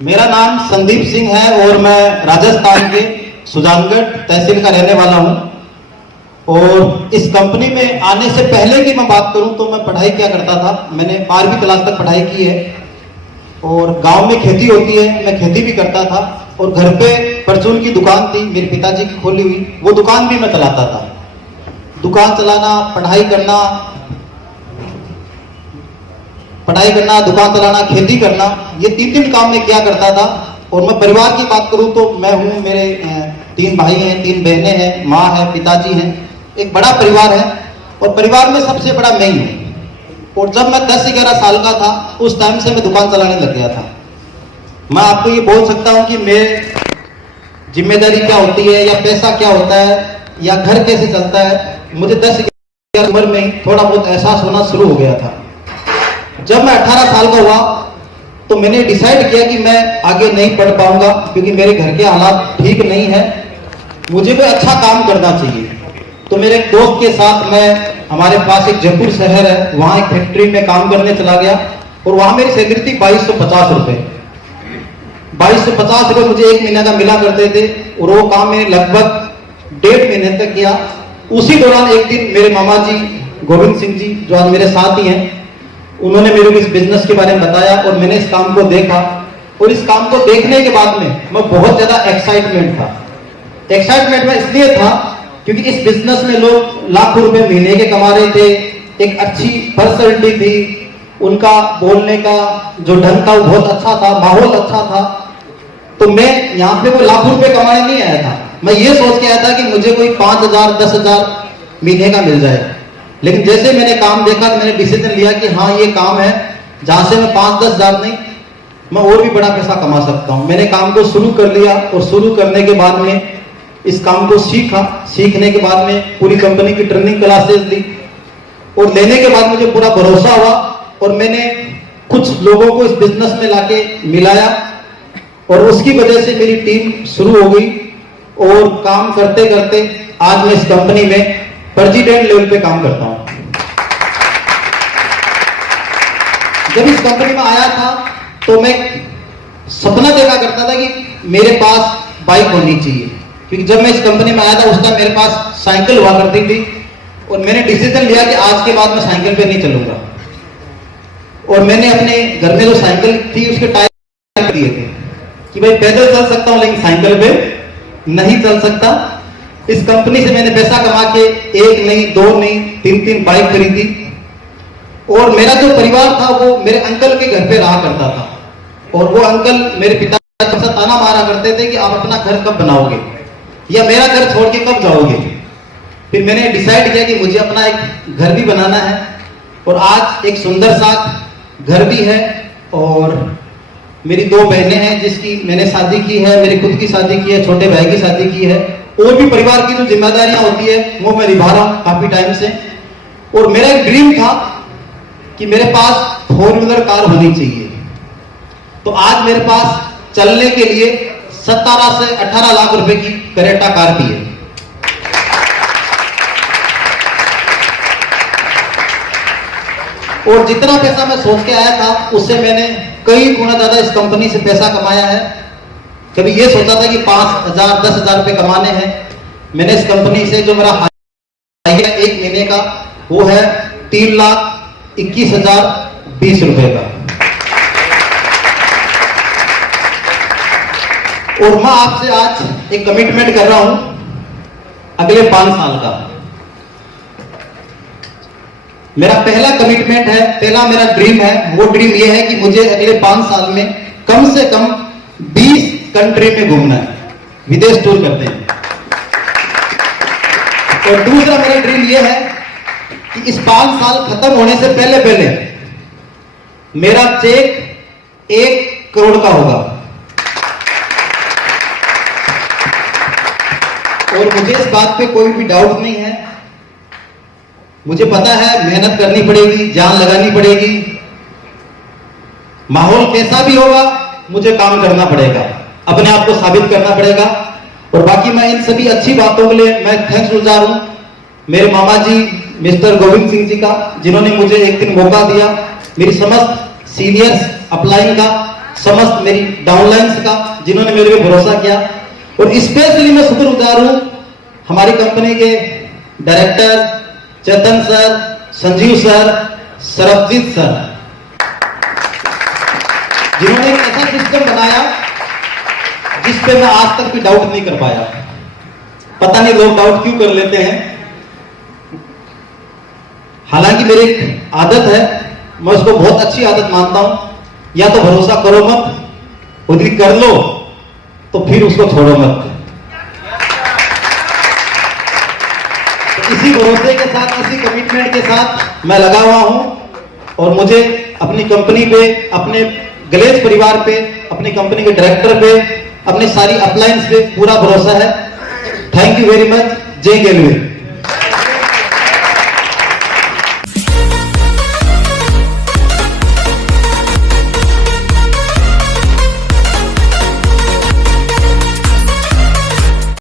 मेरा नाम संदीप सिंह है और मैं राजस्थान के सुजानगढ़ तहसील का रहने वाला हूं। और इस कंपनी में आने से पहले की मैं बात करूं तो मैं पढ़ाई क्या करता था। मैंने 12वीं क्लास तक पढ़ाई की है और गांव में खेती होती है, मैं खेती भी करता था। और घर पे परचून की दुकान थी मेरे पिताजी की खोली हुई, वो दुकान भी मैं चलाता था। दुकान चलाना, पढ़ाई करना, दुकान चलाना, खेती करना, ये तीन काम में किया करता था। और मैं परिवार की बात करूं तो मैं हूं, मेरे 3 भाई हैं, 3 बहनें हैं, माँ है, पिताजी हैं, एक बड़ा परिवार है। और परिवार में सबसे बड़ा मैं ही हूं। और जब मैं 10-11 साल का था उस टाइम से मैं दुकान चलाने लग गया था। मैं आपको ये बोल सकता हूं कि मेरे जिम्मेदारी क्या होती है या पैसा क्या होता है या घर कैसे चलता है, मुझे 10-11 उम्र में ही थोड़ा बहुत एहसास होना शुरू हो गया था। जब मैं 18 साल का हुआ तो मैंने डिसाइड किया कि मैं आगे नहीं पढ़ पाऊंगा क्योंकि मेरे घर के हालात ठीक नहीं है, मुझे कोई अच्छा काम करना चाहिए। तो मेरे एक दोस्त के साथ मैं, हमारे पास एक जयपुर शहर है, वहां एक फैक्ट्री में काम करने चला गया। और वहां मेरी सैलरी थी 2250 रुपए। 2250 रुपए मुझे 1 महीने का मिला करते थे और वो काम मैंने लगभग 1.5 महीने तक किया। उसी दौरान एक दिन मेरे मामा जी गोविंद सिंह जी, जो आज मेरे साथ ही हैं, उन्होंने मेरे को इस बिजनेस के बारे में बताया और मैंने इस काम को देखा। और इस काम को देखने के बाद में मैं बहुत ज्यादा एक्साइटमेंट था। एक्साइटमेंट में इसलिए था क्योंकि इस बिजनेस में लोग लाखों रुपए महीने के कमा रहे थे, एक अच्छी पर्सनैलिटी थी, उनका बोलने का जो ढंग था वो बहुत अच्छा था, माहौल अच्छा था। तो मैं यहाँ पे कोई लाखों रुपए कमाने नहीं आया था, मैं ये सोच के आया था कि मुझे कोई 5,000 10,000 महीने का मिल जाए। लेकिन जैसे मैंने काम देखा तो मैंने डिसीजन लिया कि हाँ ये काम है जहां से मैं 5-10 हजार नहीं, मैं और भी बड़ा पैसा कमा सकता हूं। मैंने काम को शुरू कर लिया और शुरू करने के बाद में इस काम को सीखा। सीखने के बाद में पूरी कंपनी की ट्रेनिंग क्लासेस दी और लेने के बाद मुझे पूरा भरोसा हुआ और मैंने कुछ लोगों को इस बिजनेस में लाके मिलाया और उसकी वजह से मेरी टीम शुरू हो गई। और काम करते करते आज मैं इस कंपनी में प्रेसिडेंट लेवल पे काम करता हूं। जब इस कंपनी में आया था तो मैं सपना देखा करता था कि मेरे पास बाइक होनी चाहिए, क्योंकि जब मैं इस कंपनी में आया था उस टाइम मेरे पास साइकिल हुआ करती थी और मैंने डिसीजन लिया कि आज के बाद मैं साइकिल पे नहीं चलूंगा। और मैंने अपने घर में जो साइकिल थी उसके टायर दिए थे कि भाई पैदल चल सकता हूं लेकिन साइकिल पे नहीं चल सकता। इस कंपनी से मैंने पैसा कमा के 1 नहीं, 2 नहीं, 3 बाइक खरीदी। और मेरा जो परिवार था वो मेरे अंकल के घर पे रहा करता था और वो अंकल मेरे पिता से ताना मारा करते थे कि आप अपना घर कब बनाओगे या मेरा घर छोड़ के कब जाओगे। फिर मैंने डिसाइड किया कि मुझे अपना एक घर भी बनाना है और आज एक सुंदर सा घर भी है। और मेरी 2 बहनें हैं जिसकी मैंने शादी की है, मेरी खुद की शादी की है, छोटे भाई की शादी की है। और भी परिवार की जो जिम्मेदारियां होती है वो मैं निभा रहा हूं काफी टाइम से। और मेरा एक ड्रीम था कि मेरे पास 4 व्हीलर कार होनी चाहिए। तो आज मेरे पास चलने के लिए 17 से 18 लाख रुपए की करेटा कार भी है। और जितना पैसा मैं सोच के आया था उससे मैंने कई गुना ज्यादा इस कंपनी से पैसा कमाया है। कभी ये सोचा था कि 5,000 10,000 रुपए कमाने हैं, मैंने इस कंपनी से जो मेरा हाई है 1 महीने का वो है 3,21,020 रुपए का। और मैं आपसे आज एक कमिटमेंट कर रहा हूं अगले 5 साल का। मेरा पहला कमिटमेंट है, पहला मेरा ड्रीम है, वो ड्रीम ये है कि मुझे अगले 5 साल में कम से कम 20 कंट्री में घूमना है, विदेश टूर करते हैं। और दूसरा मेरा ड्रीम ये है कि इस 5 साल खत्म होने से पहले पहले मेरा चेक 1 करोड़ का होगा। और मुझे इस बात पे कोई भी डाउट नहीं है, मुझे पता है मेहनत करनी पड़ेगी, जान लगानी पड़ेगी, माहौल कैसा भी होगा मुझे काम करना पड़ेगा, अपने आप को साबित करना पड़ेगा। और बाकी मैं इन सभी अच्छी बातों के लिए मैं थैंक्स गुजार हूं मेरे मामा जी मिस्टर गोविंद सिंह जी का, जिन्होंने मुझे एक दिन मौका दिया मेरी समस्त सीनियर्स अपलाइन का, समस्त मेरी डाउनलाइंस का, जिन्होंने मेरे पे भरोसा किया। और स्पेशली मैं शुक्रगुजार हूं हमारी कंपनी के director Chetan sir, Sanjeev sir, Sarabjeet sir, जिन्होंने एक ऐसा सिस्टम बनाया जिस पे मैं आज तक भी डाउट नहीं कर पाया। पता नहीं लोग डाउट क्यों कर लेते हैं। हालांकि मेरी एक आदत है, मैं उसको बहुत अच्छी आदत मानता हूं, या तो भरोसा करो मत, यदि कर लो तो फिर उसको छोड़ो मत। तो इसी भरोसे के साथ, इसी कमिटमेंट के साथ मैं लगा हुआ हूं और मुझे अपनी कंपनी पे, अपने गलेज परिवार पे, अपनी कंपनी के डायरेक्टर पे, अपनी सारी अपलायंस पे पूरा भरोसा है। Thank you very much. जय गेलवे।